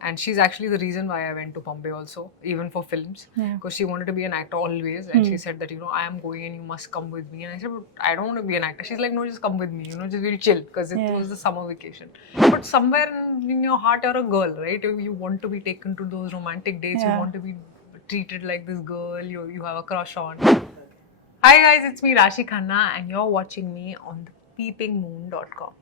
And she's actually the reason why I went to Bombay also, even for films, because she wanted to be an actor always, and she said that, I am going and you must come with me. And I said, but I don't want to be an actor. She's like, no, just come with me, just we'll chill, because it was the summer vacation. But somewhere in your heart, you're a girl, right? You want to be taken to those romantic dates, you want to be treated like this girl you have a crush on. Hi guys, it's me Raashii Khanna, and you're watching me on the PeepingMoon.com.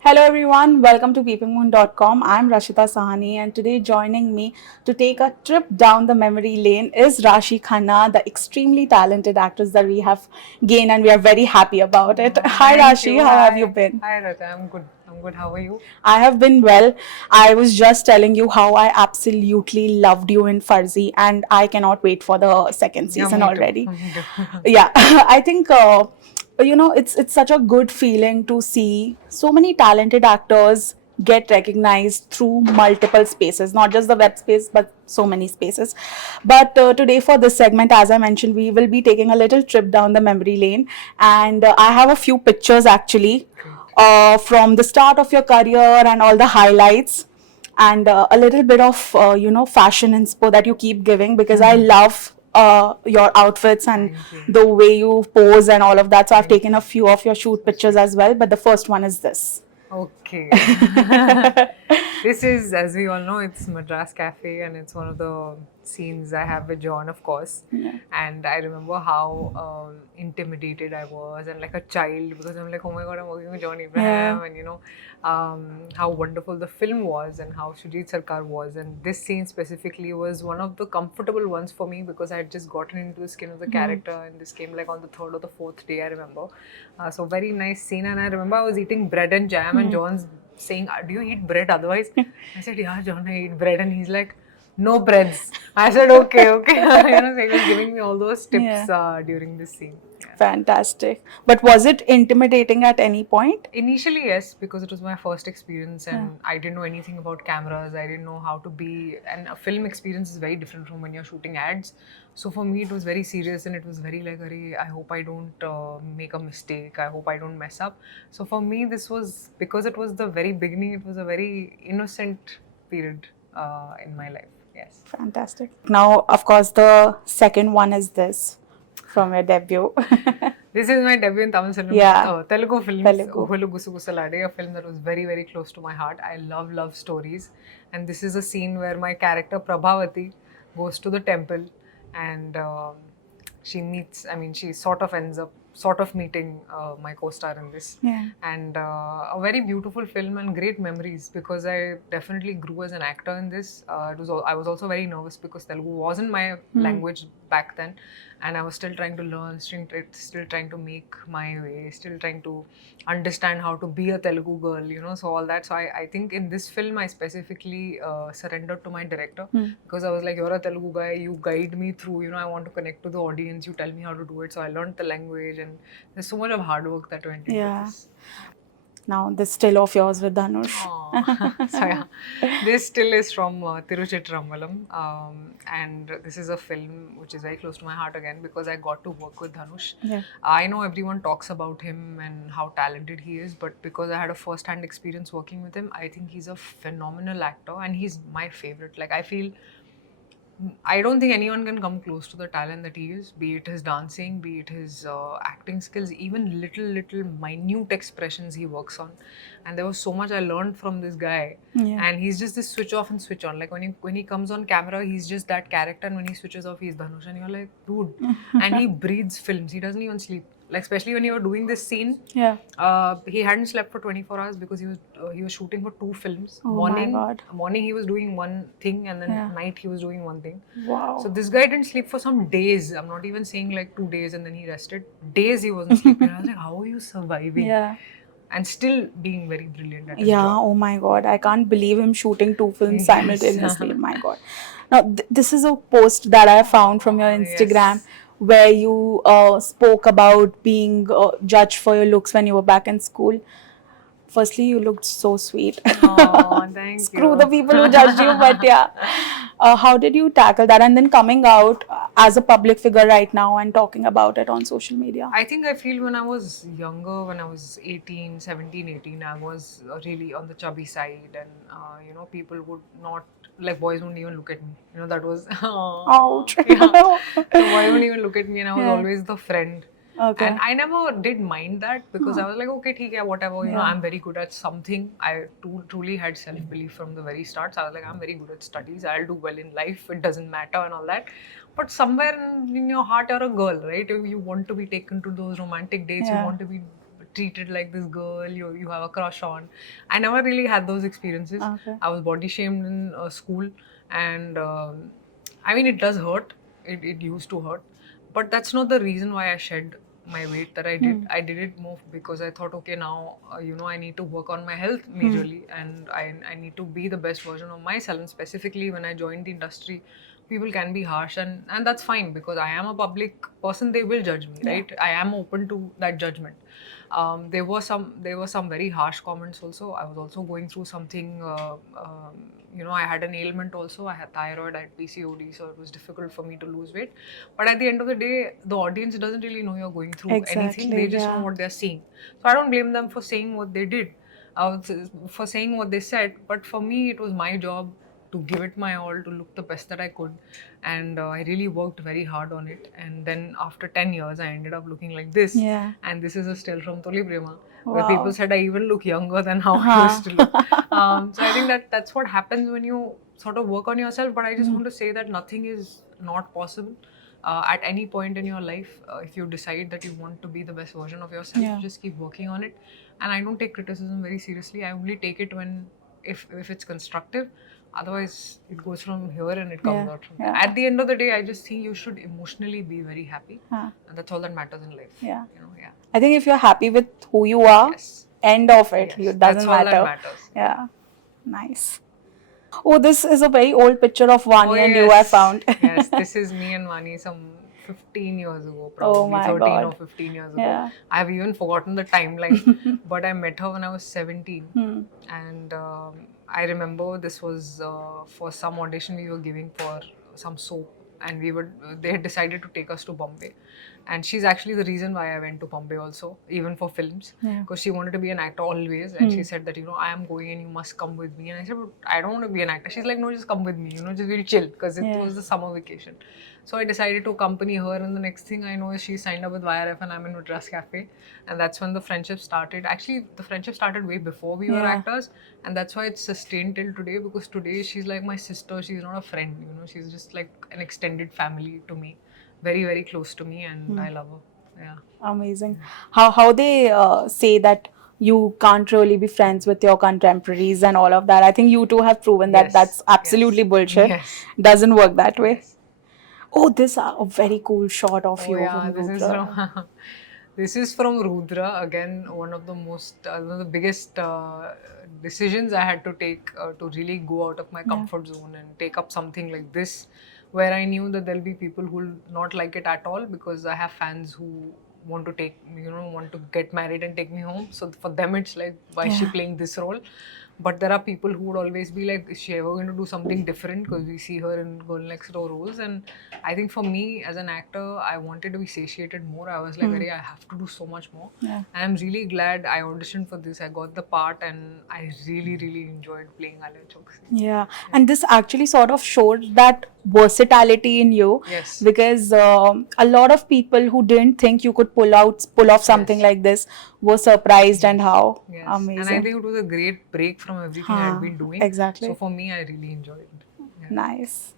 Hello everyone, welcome to PeepingMoon.com. I'm Rashita Sahni, and today joining me to take a trip down the memory lane is Raashii Khanna, the extremely talented actress that we have gained, and we are very happy about it. Hi Raashii, how have you been? Hi Rashita, I'm good. How are you? I have been well. I was just telling you how I absolutely loved you in Farzi, and I cannot wait for the second season already. Yeah, I think it's such a good feeling to see so many talented actors get recognized through multiple spaces, not just the web space, but so many spaces. But today for this segment, as I mentioned, we will be taking a little trip down the memory lane, and I have a few pictures actually from the start of your career and all the highlights, and a little bit of fashion inspo that you keep giving, because I love your outfits and the way you pose and all of that. So I've taken a few of your shoot pictures as well, but the first one is this. Okay. This is, as we all know, it's Madras Cafe, and it's one of the scenes I have with John, of course. And I remember how intimidated I was, and like a child, because I'm like, oh my god, I'm working with John Abraham, and how wonderful the film was, and how Shujit Sarkar was. And this scene specifically was one of the comfortable ones for me, because I had just gotten into the skin of the character, and this came like on the third or the fourth day, I remember. So very nice scene. And I remember I was eating bread and jam, and John's saying, do you eat bread otherwise? I said, yeah, John, I eat bread. And he's like, no breads. I said, okay. So he was giving me all those tips during this scene. Fantastic. But was it intimidating at any point? Initially, yes, because it was my first experience, and I didn't know anything about cameras. I didn't know how to be, and a film experience is very different from when you're shooting ads. So for me, it was very serious, and it was very like, I hope I don't make a mistake. I hope I don't mess up. So for me, this was, because it was the very beginning, it was a very innocent period in my life. Yes. Fantastic. Now, of course, the second one is this from your debut. This is my debut in Tamil cinema. Telugu film. Uhulu Gusu Gusalade, a film that was very, very close to my heart. I love stories. And this is a scene where my character Prabhavati goes to the temple, and she sort of ends up meeting my co-star in this. And a very beautiful film and great memories, because I definitely grew as an actor in this. I was also very nervous, because Telugu wasn't my language back then, and I was still trying to learn, still trying to make my way, still trying to understand how to be a Telugu girl, so all that. So I think in this film I specifically surrendered to my director, because I was like, you're a Telugu guy, you guide me through, I want to connect to the audience, you tell me how to do it. So I learned the language, and there's so much of hard work that went into this. Now, this still of yours with Dhanush. So this still is from Tiruchitrambalam, and this is a film which is very close to my heart again, because I got to work with Dhanush. I know everyone talks about him and how talented he is, but because I had a first-hand experience working with him, I think he's a phenomenal actor, and he's my favorite. Like, I don't think anyone can come close to the talent that he is, be it his dancing, be it his acting skills, even little minute expressions he works on. And there was so much I learned from this guy. And he's just this switch off and switch on. Like when he comes on camera, he's just that character, and when he switches off, he's Dhanush. And you're like, dude. And he breathes films. He doesn't even sleep. Like, especially when you were doing this scene, he hadn't slept for 24 hours because he was shooting for 2 films. Morning he was doing one thing, and then night he was doing one thing. Wow. So this guy didn't sleep for some days. I'm not even saying like 2 days and then he rested. Days he wasn't sleeping. I was like, how are you surviving? And still being very brilliant at his job. Oh my god, I can't believe him shooting 2 films simultaneously. My god. Now, this is a post that I found from your Instagram, where you spoke about being judged for your looks when you were back in school. Firstly, you looked so sweet. Oh, thank Screw you. the people who judged you, but yeah. How did you tackle that? And then coming out as a public figure right now and talking about it on social media. I think I feel when I was younger, when I was 18, 17, 18, I was really on the chubby side, and you know, people would not, like, boys wouldn't even look at me. You know, that was, Ouch. yeah. So boys wouldn't even look at me, and I was Yeah. always the friend. Okay. And I never did mind that because I was like, okay, theek hai, whatever, you know, Yeah. I'm very good at something. I truly had self-belief from the very start. So I was like, I'm very good at studies. I'll do well in life. It doesn't matter and all that. But somewhere in your heart, you're a girl, right? You want to be taken to those romantic dates. Yeah. You want to be treated like this girl you have a crush on. I never really had those experiences. Okay. I was body shamed in school, and I mean, it does hurt. It used to hurt, but that's not the reason why I shed my weight that I did. I did it more because I thought, okay, now you know, I need to work on my health majorly, and I need to be the best version of myself. And specifically when I joined the industry, people can be harsh, and that's fine because I am a public person. They will judge me, right? I am open to that judgment. There were some very harsh comments also. I was also going through something. You know, I had an ailment also. I had thyroid, I had PCOD, so it was difficult for me to lose weight. But at the end of the day, the audience doesn't really know you're going through anything. They just know what they're seeing. So I don't blame them for saying what they did, for saying what they said. But for me, it was my job to give it my all, to look the best that I could. And I really worked very hard on it. And then after 10 years, I ended up looking like this. Yeah. And this is a still from Toli Prema, where Wow. people said I even look younger than how I used to look. So I think that's what happens when you sort of work on yourself. But I just want to say that nothing is not possible. At any point in your life, if you decide that you want to be the best version of yourself, just keep working on it. And I don't take criticism very seriously. I only take it when, if it's constructive. Otherwise, it goes from here and it comes out from there. At the end of the day, I just think you should emotionally be very happy. And that's all that matters in life. Yeah. You know, yeah. I think if you're happy with who you are, end of it. It doesn't That's all matter. that matters. Yeah. Nice. Oh, this is a very old picture of Vaani and you I found. Yes, this is me and Vaani some 15 years ago, probably Oh my 13 God. or 15 years ago. Yeah. I've even forgotten the timeline, but I met her when I was 17. And I remember this was for some audition we were giving for some soap, and they had decided to take us to Bombay. And she's actually the reason why I went to Bombay also, even for films, because she wanted to be an actor always. And she said that, you know, I am going and you must come with me. And I said, but I don't want to be an actor. She's like, no, just come with me, you know, just we'll chill, because it was the summer vacation. So I decided to accompany her, and the next thing I know is she signed up with YRF and I'm in Madras Cafe. And that's when the friendship started. Actually, the friendship started way before we were actors, and that's why it's sustained till today, because today she's like my sister. She's not a friend, you know, she's just like an extended family to me. Very, very close to me, and I love her. Yeah. Amazing. How they say that you can't really be friends with your contemporaries and all of that. I think you two have proven that that's absolutely bullshit. Doesn't work that way. Oh, this a very cool shot of you from Rudra. This is from Rudra. Again, one of the most, one of the biggest decisions I had to take to really go out of my comfort zone and take up something like this, where I knew that there'll be people who'll not like it at all, because I have fans who want to get married and take me home. So for them, it's like, why is she playing this role? But there are people who would always be like, is she ever going to do something different? Because we see her in Girl Next Door roles. And I think for me, as an actor, I wanted to be satiated more. I was like, I have to do so much more. And I'm really glad I auditioned for this. I got the part, and I really, really enjoyed playing Alia Choksi. Yeah, and this actually sort of showed that versatility in you. Yes. Because a lot of people who didn't think you could pull off something like this were surprised, and how amazing. And I think it was a great break from everything I had been doing. Exactly. So for me, I really enjoyed it. Yeah. Nice.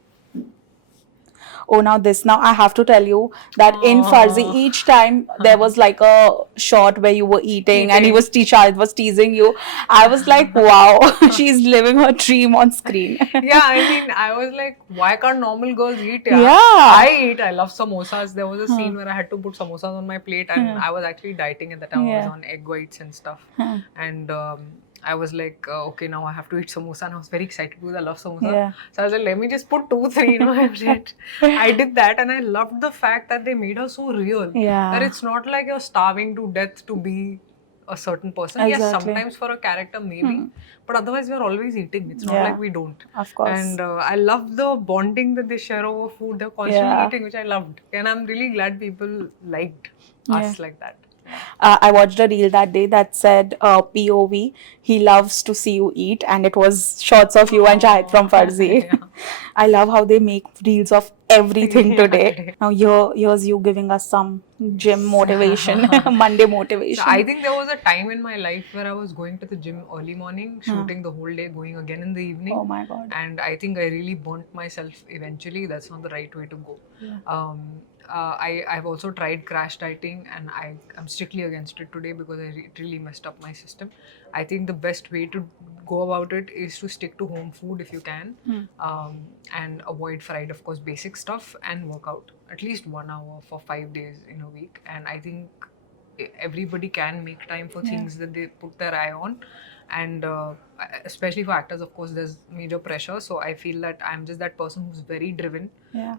Oh, now I have to tell you that in Farzi, each time there was like a shot where you were eating and Shahid was teasing you. I was like, wow, she's living her dream on screen. Yeah, I mean, I was like, why can't normal girls eat? Yeah. I eat. I love samosas. There was a scene where I had to put samosas on my plate, and I was actually dieting at the time. I was on egg whites and stuff. And I was like, okay, now I have to eat samosa, and I was very excited because I love samosa. So I was like, let me just put 2-3 in my plate. I did that, and I loved the fact that they made her so real. That it's not like you're starving to death to be a certain person. Yes, Exactly. sometimes for a character maybe, but otherwise we're always eating. It's not Yeah. like we don't. Of course. And I love the bonding that they share over food. They're constantly Yeah. eating, which I loved. And I'm really glad people liked Yeah. us like that. I watched a reel that day that said POV, he loves to see you eat, and it was shots of you and Shahid from Farzi. Yeah. I love how they make reels of everything Yeah, today. today. Now here's you giving us some gym motivation, Monday motivation. So I think there was a time in my life where I was going to the gym early morning, shooting the whole day, going again in the evening. Oh my God. And I think I really burnt myself eventually. That's not the right way to go. I've also tried crash dieting, and I'm strictly against it today because it really messed up my system. I think the best way to go about it is to stick to home food if you can, and avoid fried, of course, basic stuff, and work out at least 1 hour for 5 days in a week. And I think everybody can make time for things that they put their eye on. And especially for actors, of course, there's major pressure. So I feel that I'm just that person who's very driven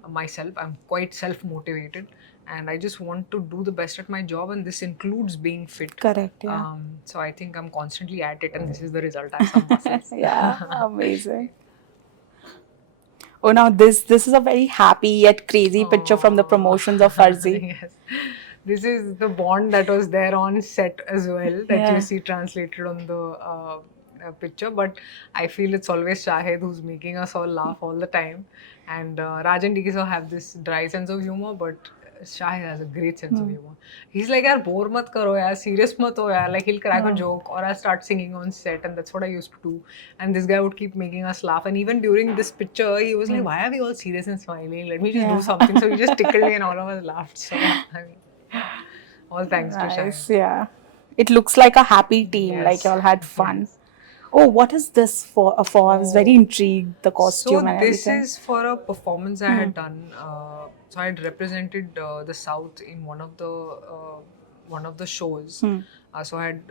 myself. I'm quite self-motivated, and I just want to do the best at my job, and this includes being fit. Correct, yeah. So I think I'm constantly at it, and this is the result. I have some muscles. Yeah, amazing. Oh, now this is a very happy yet crazy picture from the promotions of Farzi. Yes. This is the bond that was there on set as well, that you see translated on the picture. But I feel it's always Shahid who's making us all laugh all the time. And Raj and DK have this dry sense of humor, but Shahid has a great sense of humor. He's like, yaar, bore mat karo yaar, serious mat ho yaar. Like, he'll crack a joke, or I'll start singing on set, and that's what I used to do. And this guy would keep making us laugh. And even during this picture, he was like, why are we all serious and smiling? Let me just do something. So he just tickled me, and all of us laughed. So, I mean, all thanks to Shahid. Yeah. It looks like a happy team, like y'all had fun. Yes. Oh, what is this for? I was very intrigued, the costume and this everything. is for a performance I had done. So I had represented the South in one of the shows. So I had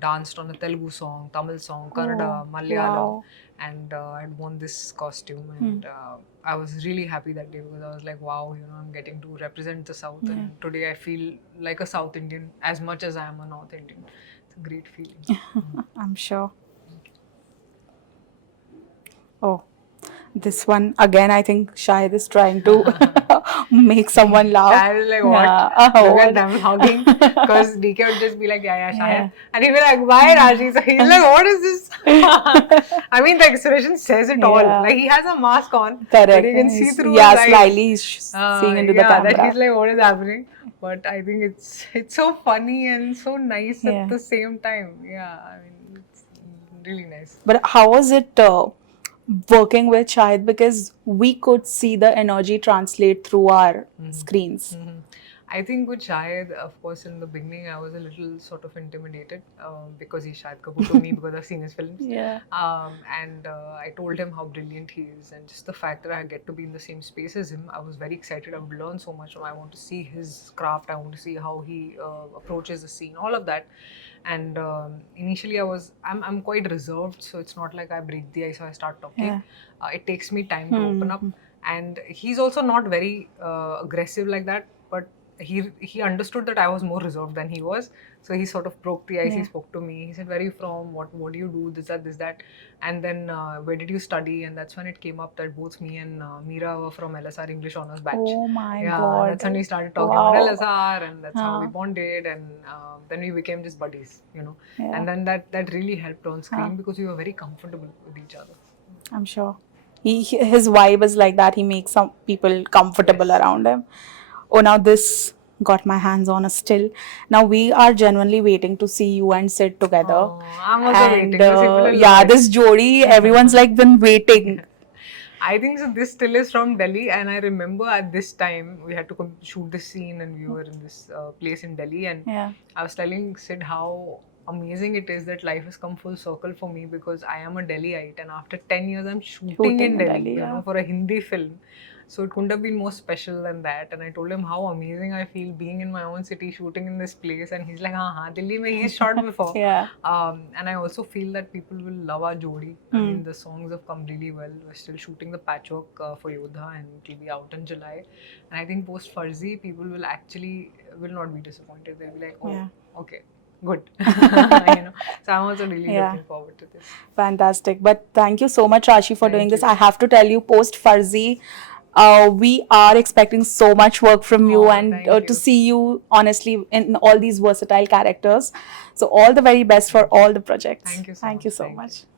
danced on a Telugu song, Tamil song, Kannada, Malayalam, and I had worn this costume, and I was really happy that day because I was like, wow, I'm getting to represent the South, and today I feel like a South Indian as much as I am a North Indian. It's a great feeling. I'm sure. Oh, this one again. I think Shahid is trying to make someone laugh. I was like, what? Look at them hugging. Because DK would just be like, yeah, Shahid. And he'd be like, why, Raashii? So he's like, what is this? I mean, the expression says it all. Like, he has a mask on. Correct. But you can see through his eyes. Slyly seeing into the camera. That he's like, what is happening? But I think it's so funny and so nice at the same time. Yeah, I mean, it's really nice. But how was it working with Shahid, because we could see the energy translate through our screens? I think with Shahid, of course, in the beginning, I was a little sort of intimidated because he's Shahid Kapoor to me because I've seen his films. And I told him how brilliant he is, and just the fact that I get to be in the same space as him, I was very excited. I would learn so much from him. I want to see his craft. I want to see how he approaches the scene, all of that. And initially I'm quite reserved, so it's not like I break the ice or I start talking. It takes me time to open up. And he's also not very aggressive like that, but he understood that I was more reserved than he was. So he sort of broke the ice. He spoke to me. He said, where are you from? What do you do? This, that. And then where did you study? And that's when it came up that both me and Meera were from LSR English Honours batch. Oh my God. That's when we started talking about LSR, and that's how we bonded, and then we became just buddies, And then that really helped on screen because we were very comfortable with each other. I'm sure. His vibe is like that. He makes some people comfortable around him. Oh, now this got my hands on a still. Now we are genuinely waiting to see you and Sid together. Oh, I'm also waiting. This jodi, everyone's like been waiting. I think so. This still is from Delhi, and I remember at this time we had to shoot this scene, and we were in this place in Delhi, and I was telling Sid how amazing it is that life has come full circle for me, because I am a Delhiite, and after 10 years I'm shooting in Delhi, for a Hindi film. So it couldn't have been more special than that. And I told him how amazing I feel being in my own city, shooting in this place. And he's like, Delhi mein he's shot before. And I also feel that people will love our jodi. I mean, the songs have come really well. We're still shooting the patchwork for Yodha, and it will be out in July. And I think post Farzi, people will not be disappointed. They'll be like, oh, okay. good. You know, so I'm also really Yeah. looking forward to this. Fantastic. But thank you so much, Raashii, for Thank doing this. you. I have to tell you, post Farzi, we are expecting so much work from you, Oh, and thank to you. see you honestly in all these versatile characters. So all the very best for all the projects. Thank you so Thank much. you so Thank you. much.